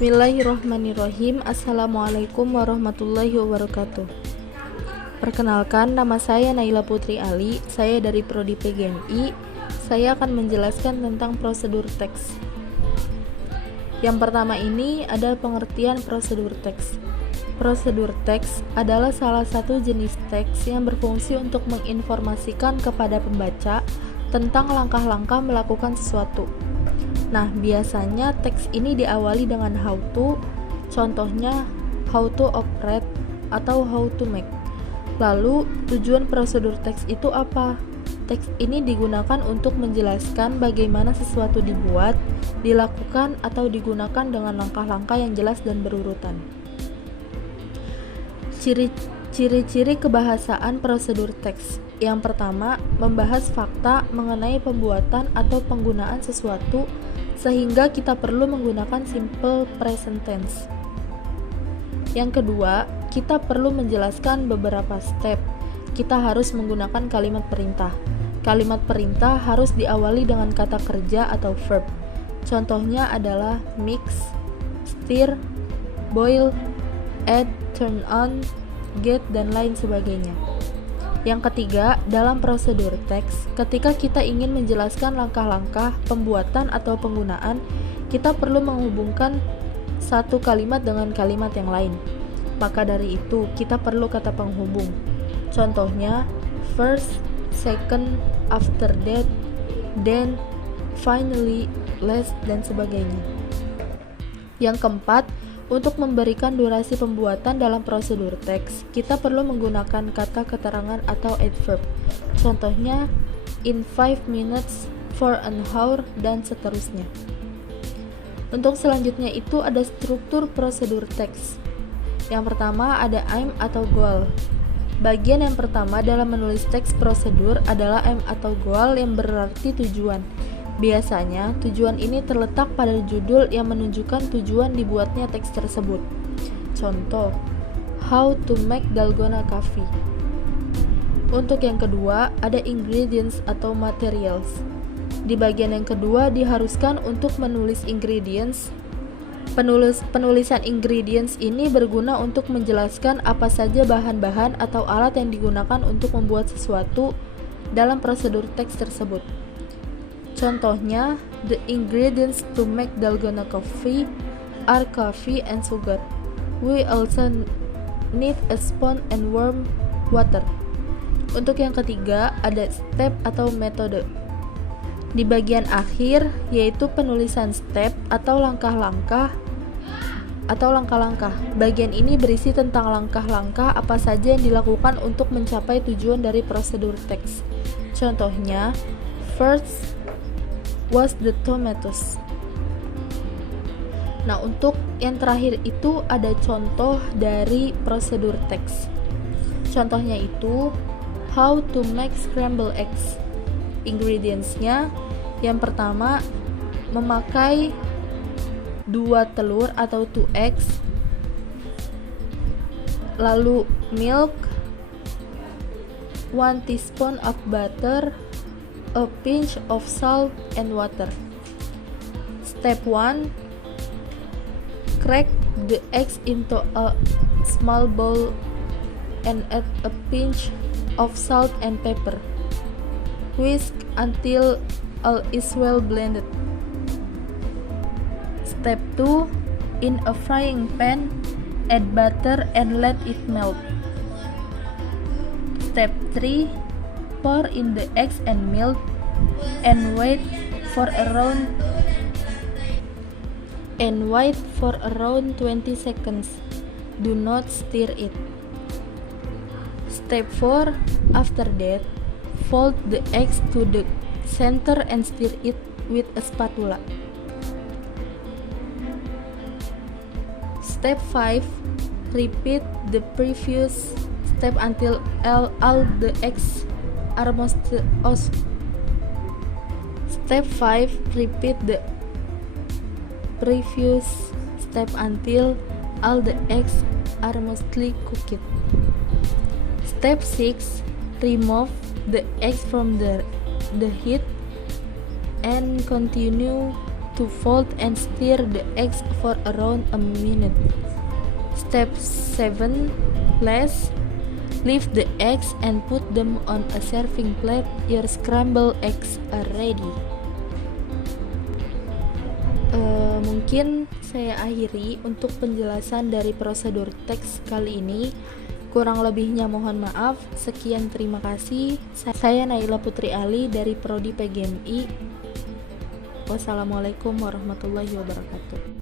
Bismillahirrahmanirrahim. Assalamualaikum warahmatullahi wabarakatuh. Perkenalkan, nama saya Naila Putri Ali. Saya dari Prodi PGMI. Saya akan menjelaskan tentang prosedur teks. Yang pertama ini ada pengertian prosedur teks. Prosedur teks adalah salah satu jenis teks yang berfungsi untuk menginformasikan kepada pembaca tentang langkah-langkah melakukan sesuatu. Nah, biasanya teks ini diawali dengan how to, contohnya how to operate atau how to make. Lalu, tujuan prosedur teks itu apa? Teks ini digunakan untuk menjelaskan bagaimana sesuatu dibuat, dilakukan, atau digunakan dengan langkah-langkah yang jelas dan berurutan. Ciri-ciri kebahasaan prosedur teks. Yang pertama, membahas fakta mengenai pembuatan atau penggunaan sesuatu sehingga kita perlu menggunakan simple present tense. Yang kedua, kita perlu menjelaskan beberapa step. Kita harus menggunakan kalimat perintah. Kalimat perintah harus diawali dengan kata kerja atau verb. Contohnya adalah mix, stir, boil, add, turn on, get, dan lain sebagainya. Yang ketiga, dalam prosedur teks, ketika kita ingin menjelaskan langkah-langkah pembuatan atau penggunaan, kita perlu menghubungkan satu kalimat dengan kalimat yang lain. Maka dari itu, kita perlu kata penghubung. Contohnya, first, second, after that, then, finally, last, dan sebagainya. Yang keempat, untuk memberikan durasi pembuatan dalam prosedur teks, kita perlu menggunakan kata keterangan atau adverb. Contohnya, in 5 minutes, for an hour, dan seterusnya. Untuk selanjutnya itu ada struktur prosedur teks. Yang pertama ada aim atau goal. Bagian yang pertama dalam menulis teks prosedur adalah aim atau goal yang berarti tujuan. Biasanya, tujuan ini terletak pada judul yang menunjukkan tujuan dibuatnya teks tersebut. Contoh, how to make dalgona coffee. Untuk yang kedua, ada ingredients atau materials. Di bagian yang kedua diharuskan untuk menulis ingredients. Penulisan ingredients ini berguna untuk menjelaskan apa saja bahan-bahan atau alat yang digunakan untuk membuat sesuatu dalam prosedur teks tersebut. Contohnya, the ingredients to make dalgona coffee are coffee and sugar. We also need a spoon and warm water. Untuk yang ketiga, ada step atau metode. Di bagian akhir, yaitu penulisan step atau langkah-langkah. Bagian ini berisi tentang langkah-langkah apa saja yang dilakukan untuk mencapai tujuan dari prosedur teks. Contohnya, first, was the tomatoes. Nah, untuk yang terakhir itu ada contoh dari prosedur teks. Contohnya itu how to make scrambled eggs. Ingredients-nya yang pertama memakai 2 telur atau 2 eggs, lalu milk, 1 teaspoon of butter, a pinch of salt and water. Step 1. Crack the eggs into a small bowl and add a pinch of salt and pepper. Whisk until all is well blended. Step 2. In a frying pan, add butter and let it melt. Step 3. Pour in the eggs and milk and wait for around 20 seconds. Do not stir it. Step 4. After that, fold the eggs to the center and stir it with a spatula. Step 5. Repeat the previous step until all the eggs are Step 5. Repeat the previous step until all the eggs are mostly cooked. Step 6. Remove the eggs from the heat and continue to fold and stir the eggs for around a minute. Step 7. Place. Lift the eggs and put them on a serving plate. Your scrambled eggs are ready. Mungkin saya akhiri untuk penjelasan dari prosedur teks kali ini. Kurang lebihnya mohon maaf. Sekian, terima kasih. Saya Naila Putri Ali dari Prodi PGMI. Wassalamualaikum warahmatullahi wabarakatuh.